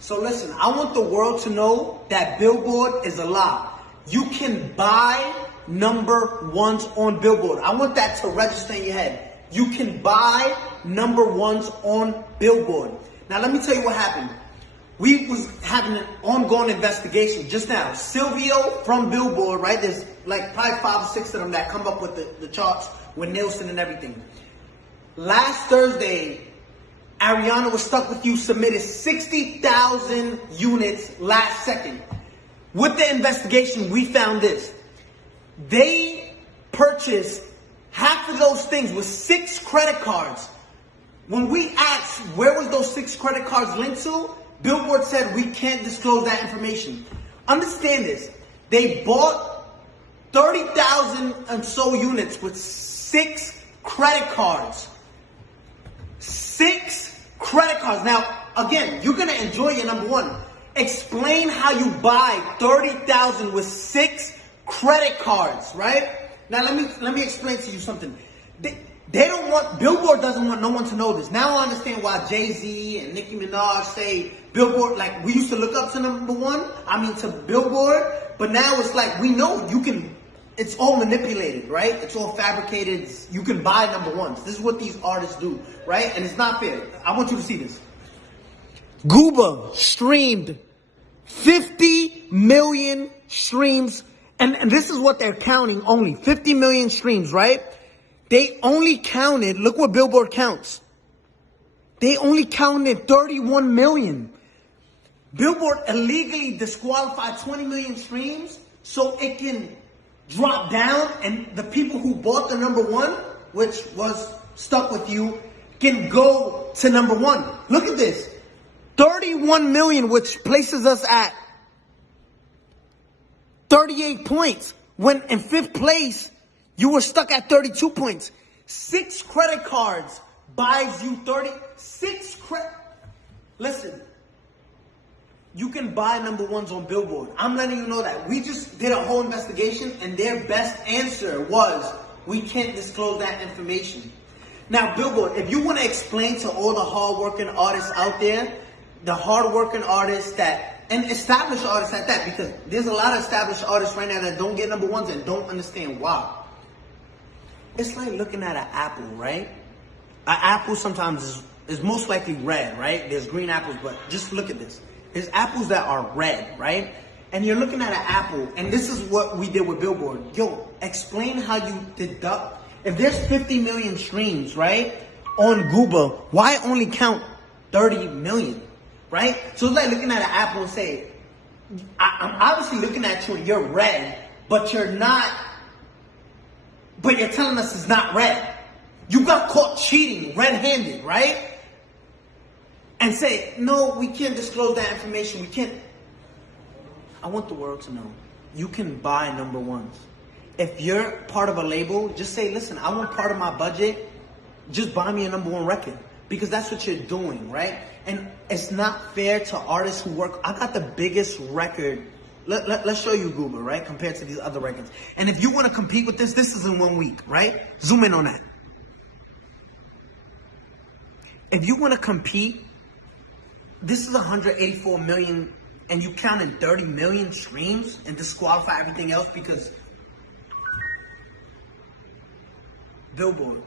So listen, I want the world to know that Billboard is a lie. You can buy number ones on Billboard. I want that to register in your head. You can buy number ones on Billboard. Now let me tell you what happened. We was having an ongoing investigation just now. Silvio from Billboard, right? There's like probably 5 or 6 of them that come up with the charts with Nielsen and everything. Last Thursday, Ariana Was Stuck With You submitted 60,000 units last second. With the investigation, we found this. They purchased half of those things with 6 credit cards. When we asked where was those 6 credit cards linked to, Billboard said we can't disclose that information. Understand this. They bought 30,000 and so units with 6 credit cards. 6 credit cards. Now, again, you're going to enjoy your number one. Explain how you buy 30,000 with 6 credit cards, right? Now, let me explain to you something. They don't want, Billboard doesn't want no one to know this. Now I understand why Jay-Z and Nicki Minaj say Billboard, like we used to look up to number one, to Billboard, but now it's like we know you can, it's all manipulated, right? It's all fabricated. You can buy number ones. This is what these artists do, right? And it's not fair. I want you to see this. Gooba streamed 50 million streams, and this is what they're counting only, 50 million streams, right? They only counted, look what Billboard counts. They only counted 31 million. Billboard illegally disqualified 20 million streams so it can drop down and the people who bought the number one, which was Stuck With You, can go to number one. Look at this. 31 million, which places us at 38 points. When in 5th place, you were stuck at 32 points. 6 credit cards buys you 36 credit. Listen, you can buy number ones on Billboard. I'm letting you know that. We just did a whole investigation and their best answer was, we can't disclose that information. Now, Billboard, if you want to explain to all the hardworking artists out there, the hardworking artists that, and established artists at that, because there's a lot of established artists right now that don't get number ones and don't understand why. It's like looking at an apple, right? An apple sometimes is most likely red, right? There's green apples, but just look at this. There's apples that are red, right? And you're looking at an apple, and this is what we did with Billboard. Yo, explain how you deduct. If there's 50 million streams, right, on Gooba, why only count 30 million, right? So it's like looking at an apple and say, I'm obviously looking at you and you're red, but you're not, but you're telling us it's not red. You got caught cheating red-handed, right? And say, no, we can't disclose that information. We can't. I want the world to know. You can buy number ones. If you're part of a label, just say, listen, I want part of my budget. Just buy me a number one record. Because that's what you're doing, right? And it's not fair to artists who work. I got the biggest record. Let's show you Gooba, right? Compared to these other records. And if you want to compete with this is in 1 week, right? Zoom in on that. If you want to compete, this is 184 million, and you count in 30 million streams and disqualify everything else because Billboard.